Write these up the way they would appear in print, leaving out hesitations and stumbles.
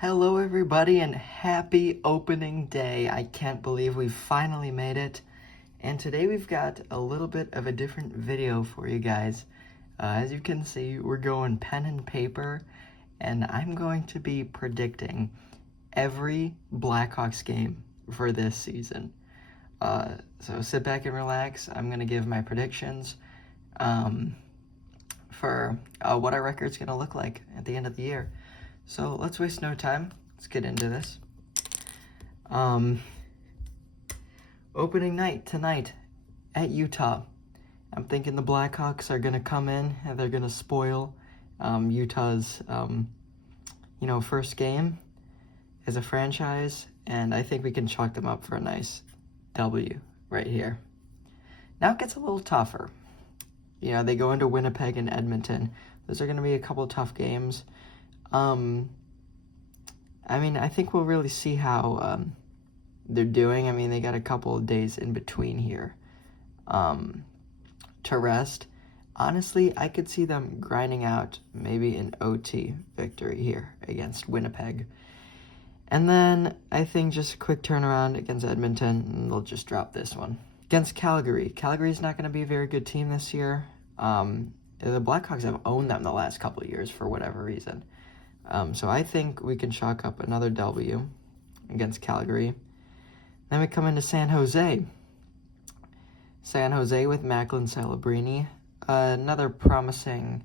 Hello everybody and happy opening day. I can't believe we've finally made it. And today we've got a little bit of a different video for you guys. As you can see, we're going pen and paper, and I'm going to be predicting every Blackhawks game for this season. So sit back and relax. I'm going to give my predictions for what our record's going to look like at the end of the year. So let's waste no time. Let's get into this. Opening night tonight at Utah. I'm thinking the Blackhawks are going to come in and they're going to spoil Utah's, first game as a franchise. And I think we can chalk them up for a nice W right here. Now it gets a little tougher. They go into Winnipeg and Edmonton. Those are going to be a couple tough games. I think we'll really see how they're doing. They got a couple of days in between here to rest. Honestly, I could see them grinding out maybe an OT victory here against Winnipeg. And then I think just a quick turnaround against Edmonton, and they'll just drop this one. Against Calgary. Calgary's not going to be a very good team this year. The Blackhawks have owned them the last couple of years for whatever reason. So I think we can chalk up another W against Calgary. Then we come into San Jose. San Jose with Macklin Celebrini. Another promising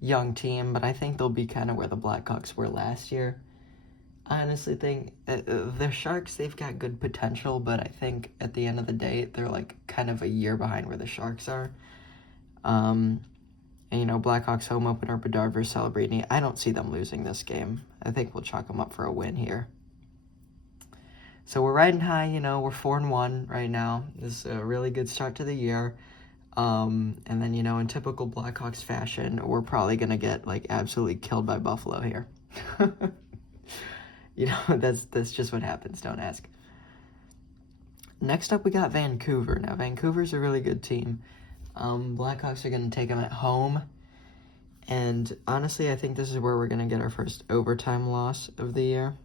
young team, but I think they'll be kind of where the Blackhawks were last year. I honestly think the Sharks, they've got good potential, but I think at the end of the day, they're like kind of a year behind where the Sharks are. Blackhawks home opener, Bedard versus Celebrini. I don't see them losing this game. I think we'll chalk them up for a win here. So we're riding high, we're 4-1 right now. This is a really good start to the year. And then, in typical Blackhawks fashion, we're probably going to get, absolutely killed by Buffalo here. That's just what happens, don't ask. Next up, we got Vancouver. Now, Vancouver's a really good team. Blackhawks are going to take them at home. And honestly, I think this is where we're going to get our first overtime loss of the year.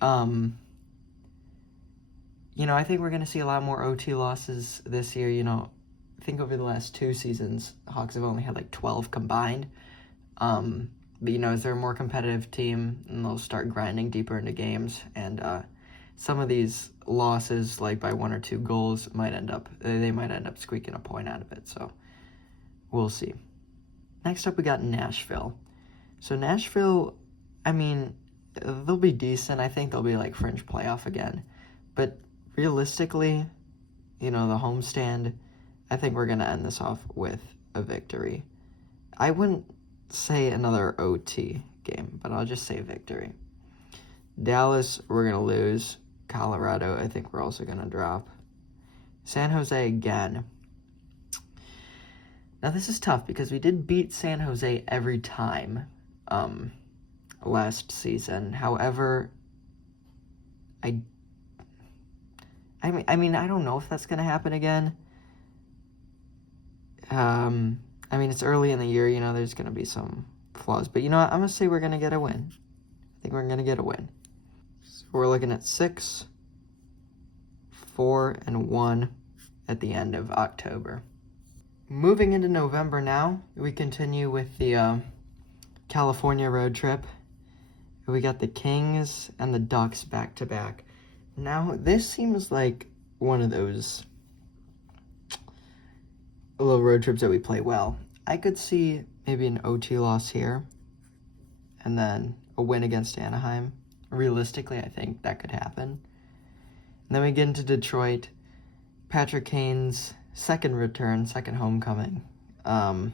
I think we're going to see a lot more OT losses this year. I think over the last two seasons, the Hawks have only had 12 combined. But, as they're a more competitive team, and they'll start grinding deeper into games. And some of these losses, by one or two goals, might end up squeaking a point out of it. So we'll see. Next up, we got Nashville. So Nashville, they'll be decent. I think they'll be fringe playoff again. But realistically, the homestand, I think we're going to end this off with a victory. I wouldn't say another OT game, but I'll just say victory. Dallas, we're going to lose. Colorado, I think we're also going to drop. San Jose again. Now this is tough because we did beat San Jose every time last season. However, I don't know if that's going to happen again. It's early in the year, there's going to be some flaws. But I'm going to say we're going to get a win. I think we're going to get a win. So we're looking at 6, 4, and 1 at the end of October. Moving into November now, we continue with the California road trip. We got the Kings and the Ducks back-to-back. Now, this seems like one of those little road trips that we play well. I could see maybe an OT loss here, and then a win against Anaheim. Realistically, I think that could happen. And then we get into Detroit. Patrick Kane's second return, second homecoming. I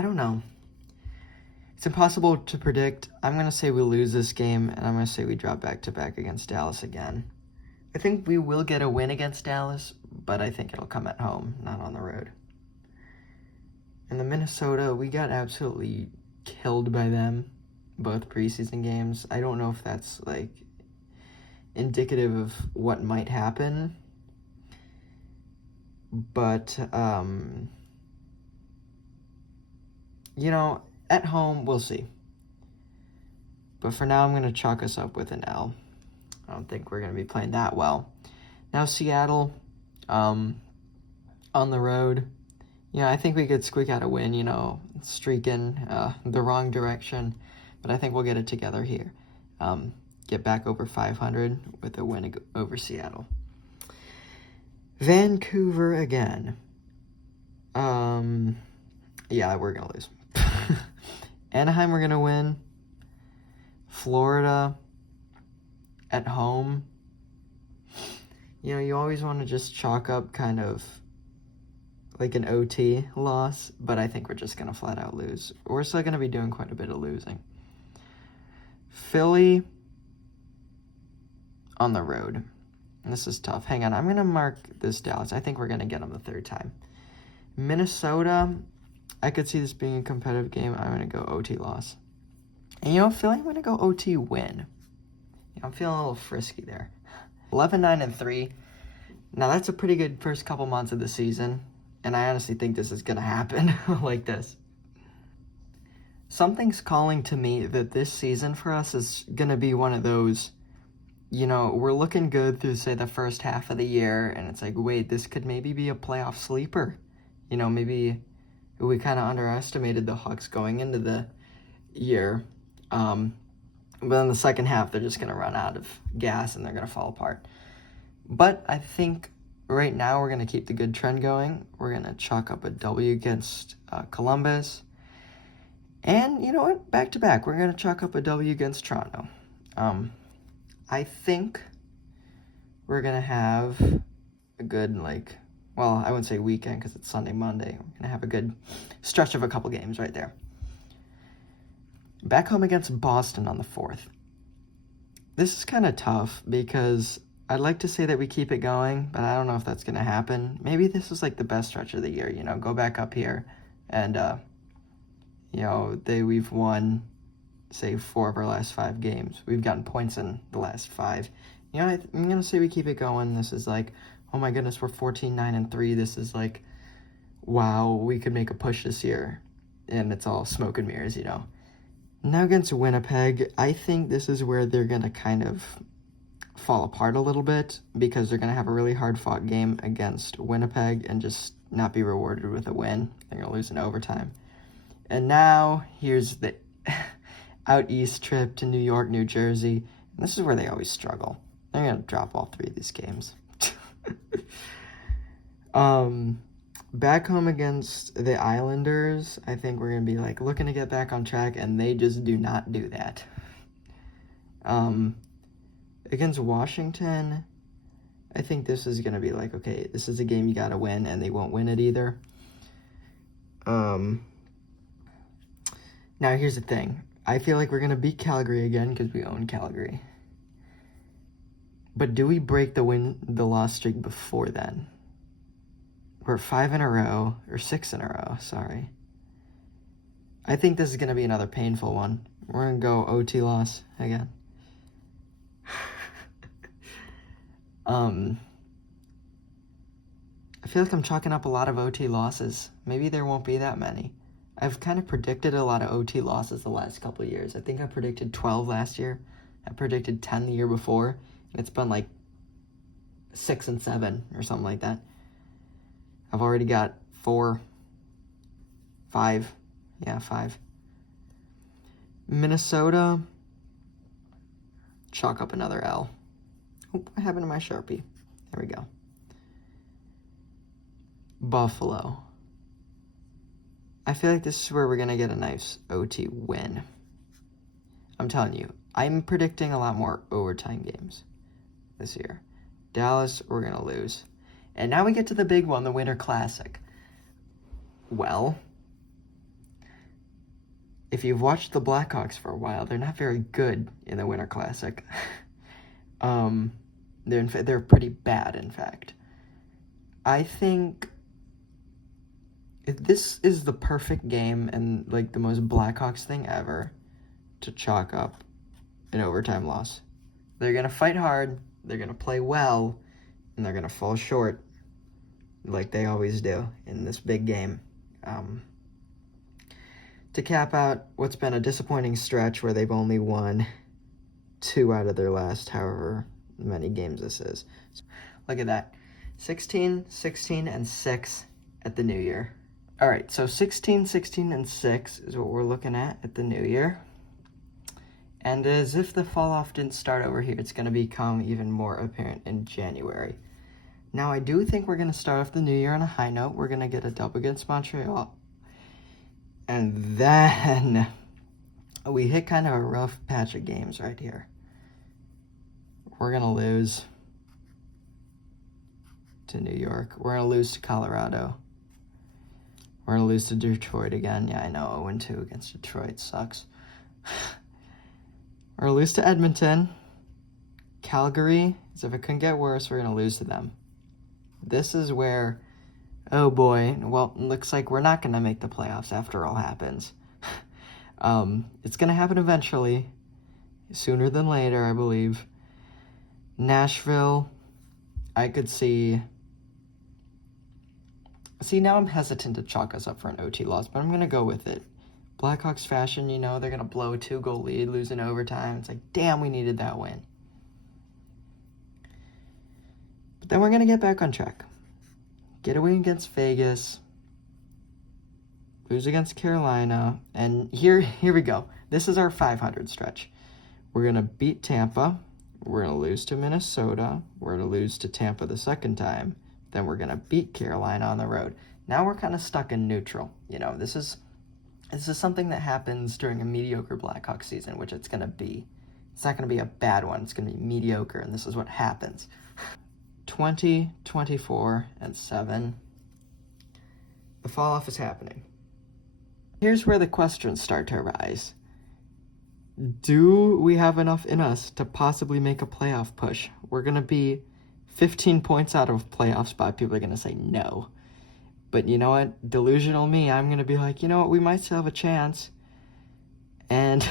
don't know. It's impossible to predict. I'm going to say we lose this game, and I'm going to say we drop back-to-back against Dallas again. I think we will get a win against Dallas, but I think it'll come at home, not on the road. In the Minnesota, we got absolutely killed by them, both preseason games. I don't know if that's, indicative of what might happen, but, At home, we'll see. But for now, I'm going to chalk us up with an L. I don't think we're going to be playing that well. Now, Seattle, on the road, I think we could squeak out a win, streaking the wrong direction. But I think we'll get it together here. Get back over 500 with a win over Seattle. Vancouver again. Yeah, we're going to lose. Anaheim, we're going to win. Florida, at home. You always want to just chalk up kind of like an OT loss, but I think we're just going to flat out lose. We're still going to be doing quite a bit of losing. Philly, on the road. And this is tough. Hang on, I'm going to mark this Dallas. I think we're going to get them the third time. Minnesota, I could see this being a competitive game. I'm going to go OT loss. And Philly, I'm going to go OT win. I'm feeling a little frisky there. 11-9-3. Now, that's a pretty good first couple months of the season. And I honestly think this is going to happen like this. Something's calling to me that this season for us is going to be one of those, we're looking good through, say, the first half of the year. And it's like, wait, this could maybe be a playoff sleeper. Maybe we kind of underestimated the Hawks going into the year. But in the second half, they're just going to run out of gas and they're going to fall apart. But I think right now we're going to keep the good trend going. We're going to chalk up a W against Columbus. And you know what? Back to back, we're going to chalk up a W against Toronto. I think we're going to have a good, I wouldn't say weekend because it's Sunday, Monday. We're going to have a good stretch of a couple games right there. Back home against Boston on the 4th. This is kind of tough because I'd like to say that we keep it going, but I don't know if that's going to happen. Maybe this is the best stretch of the year, go back up here and, we've won, say, 4 of our last 5 games. We've gotten points in the last 5. I'm going to say we keep it going. This is oh my goodness, we're 14-9-3. This is wow, we could make a push this year. And it's all smoke and mirrors, Now against Winnipeg, I think this is where they're going to kind of fall apart a little bit because they're going to have a really hard-fought game against Winnipeg and just not be rewarded with a win. They're going to lose in overtime. And now here's the out east trip to New York, New Jersey. And this is where they always struggle. They're going to drop all 3 of these games. Back home against the Islanders, I think we're going to be looking to get back on track, and they just do not do that. Against Washington, I think this is going to be okay, this is a game you got to win, and they won't win it either. Now, here's the thing. I feel like we're going to beat Calgary again because we own Calgary. But do we break the loss streak before then? We're 5 in a row, or 6 in a row, sorry. I think this is going to be another painful one. We're going to go OT loss again. I feel like I'm chalking up a lot of OT losses. Maybe there won't be that many. I've kind of predicted a lot of OT losses the last couple of years. I think I predicted 12 last year. I predicted 10 the year before. And it's been 6 and 7 or something like that. I've already got 4, 5. Yeah, 5. Minnesota. Chalk up another L. Oh, what happened to my Sharpie? There we go. Buffalo. I feel like this is where we're going to get a nice OT win. I'm telling you, I'm predicting a lot more overtime games this year. Dallas, we're going to lose. And now we get to the big one, the Winter Classic. Well, if you've watched the Blackhawks for a while, they're not very good in the Winter Classic. They're pretty bad, in fact. I think this is the perfect game and the most Blackhawks thing ever to chalk up an overtime loss. They're going to fight hard, they're going to play well, and they're going to fall short like they always do in this big game. to cap out what's been a disappointing stretch where they've only won 2 out of their last however many games this is. Look at that. 16, 16, and 6 at the new year. All right, so 16, 16, and 6 is what we're looking at the new year. And as if the fall off didn't start over here, it's going to become even more apparent in January. Now, I do think we're going to start off the new year on a high note. We're going to get a dub against Montreal. And then we hit kind of a rough patch of games right here. We're going to lose to New York. We're going to lose to Colorado. We're going to lose to Detroit again. Yeah, I know, 0-2 against Detroit sucks. We're going to lose to Edmonton. Calgary, as if it couldn't get worse, we're going to lose to them. This is where, oh boy, well, it looks like we're not going to make the playoffs after all happens. It's going to happen eventually, sooner than later, I believe. Nashville, I could see... See, now I'm hesitant to chalk us up for an OT loss, but I'm going to go with it. Blackhawks fashion, you know, they're going to blow a 2-goal lead, lose in overtime. It's like, damn, we needed that win. But then we're going to get back on track. Get a win against Vegas. Lose against Carolina. And here we go. This is our 500 stretch. We're going to beat Tampa. We're going to lose to Minnesota. We're going to lose to Tampa the second time. Then we're going to beat Carolina on the road. Now we're kind of stuck in neutral. You know, this is something that happens during a mediocre Blackhawks season, which it's going to be. It's not going to be a bad one. It's going to be mediocre, and this is what happens. 20, 24, and 7. The fall-off is happening. Here's where the questions start to arise. Do we have enough in us to possibly make a playoff push? We're going to be 15 points out of playoff spot. People are going to say no. But you know what? Delusional me, I'm going to be like, you know what? We might still have a chance. And,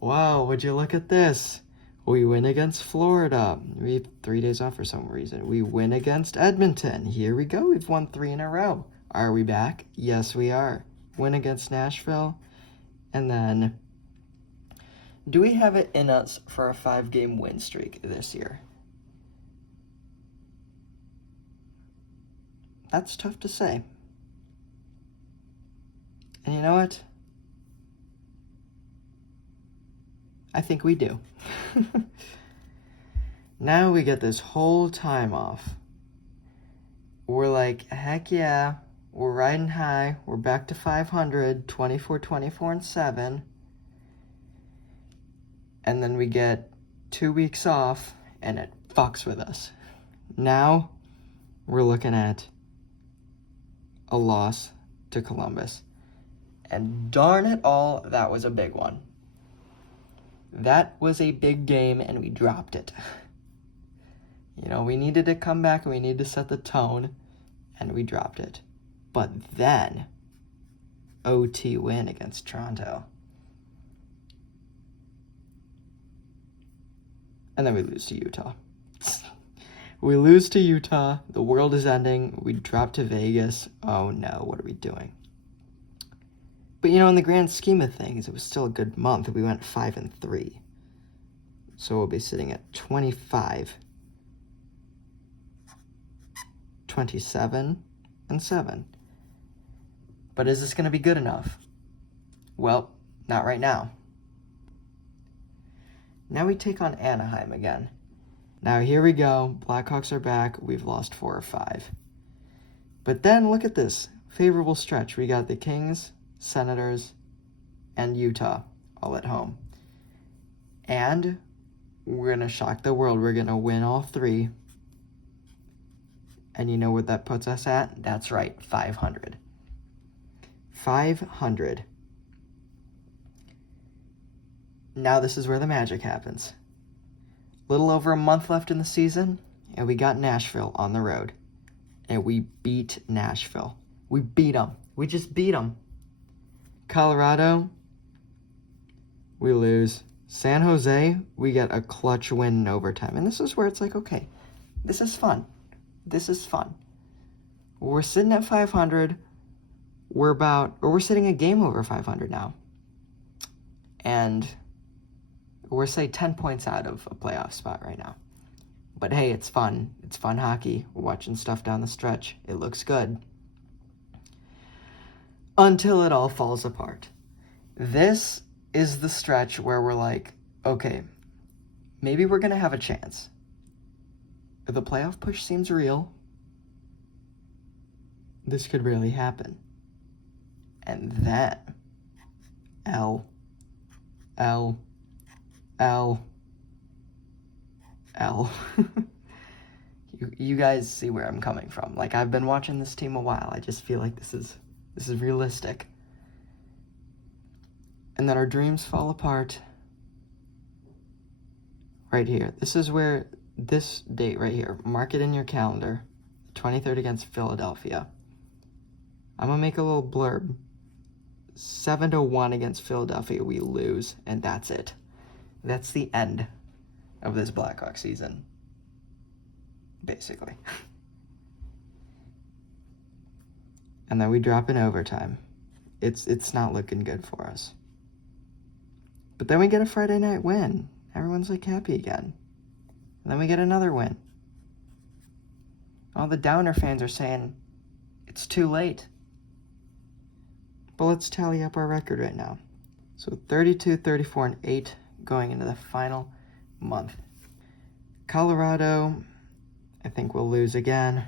wow, would you look at this? We win against Florida. We have 3 days off for some reason. We win against Edmonton. Here we go. We've won 3 in a row. Are we back? Yes, we are. Win against Nashville. And then, do we have it in us for a 5-game win streak this year? That's tough to say. And you know what? I think we do. Now we get this whole time off. We're like, heck yeah, we're riding high. We're back to 500, 24, 24, and 7. And then we get 2 weeks off, and it fucks with us. Now we're looking at a loss to Columbus. And darn it all, that was a big one. That was a big game, and we dropped it. You know, we needed to come back, and we needed to set the tone, and we dropped it. But then, OT win against Toronto. And then we lose to Utah. We lose to Utah. The world is ending. We drop to Vegas. Oh no, what are we doing? But you know, in the grand scheme of things, it was still a good month. We went 5-3. So we'll be sitting at 25, 27, and 7. But is this going to be good enough? Well, not right now. Now we take on Anaheim again. Now here we go. Blackhawks are back. We've lost 4 or 5. But then look at this favorable stretch. We got the Kings, Senators, and Utah all at home. And we're going to shock the world. We're going to win all 3. And you know what that puts us at? That's right, 500. 500. Now this is where the magic happens. Little over a month left in the season, and we got Nashville on the road. And we beat Nashville. We beat them. We just beat them. Colorado, we lose. San Jose, we get a clutch win in overtime. And this is where it's like, okay, this is fun. This is fun. We're sitting at 500. we're sitting a game over 500 now. And we're, say, 10 points out of a playoff spot right now. But hey, it's fun. It's fun hockey. We're watching stuff down the stretch. It looks good. Until it all falls apart. This is the stretch where we're like, okay, maybe we're going to have a chance. The playoff push seems real. This could really happen. And then, L. You guys see where I'm coming from. Like, I've been watching this team a while. I just feel like this is realistic. And then our dreams fall apart right here. This is where this date right here, mark it in your calendar, 23rd against Philadelphia. I'm going to make a little blurb. 7-1 against Philadelphia, we lose, and that's it. That's the end of this Blackhawks season, basically. And then we drop in overtime. It's not looking good for us. But then we get a Friday night win. Everyone's like happy again. And then we get another win. All the downer fans are saying it's too late. But let's tally up our record right now. So 32, 34, and 8 going into the final month. Colorado, I think we'll lose again.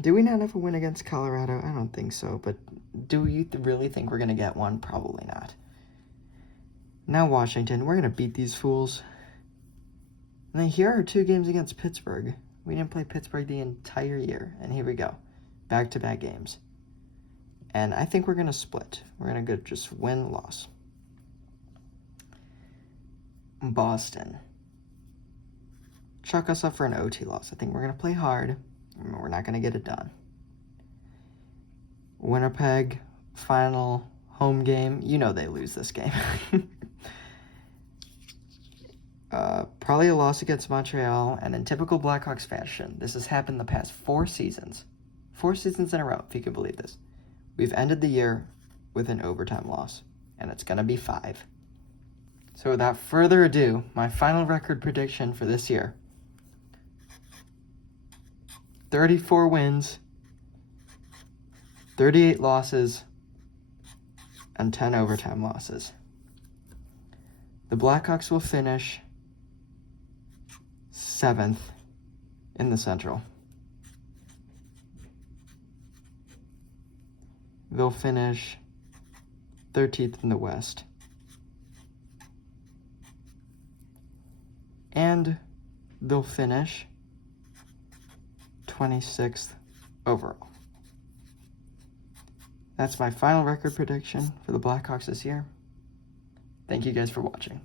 Do we not have a win against Colorado? I don't think so, but do you really think we're going to get one? Probably not. Now Washington, we're going to beat these fools. And then here are 2 games against Pittsburgh. We didn't play Pittsburgh the entire year, and here we go. Back-to-back games. And I think we're going to split. We're going to go just win-loss. Boston. Chuck us up for an OT loss. I think we're going to play hard. We're not going to get it done. Winnipeg, final home game. You know they lose this game. Probably a loss against Montreal. And in typical Blackhawks fashion, this has happened the past 4 seasons. 4 seasons in a row, if you can believe this. We've ended the year with an overtime loss, and it's going to be 5. So without further ado, my final record prediction for this year. 34 wins, 38 losses, and 10 overtime losses. The Blackhawks will finish 7th in the Central. They'll finish 13th in the West. And they'll finish 26th overall. That's my final record prediction for the Blackhawks this year. Thank you guys for watching.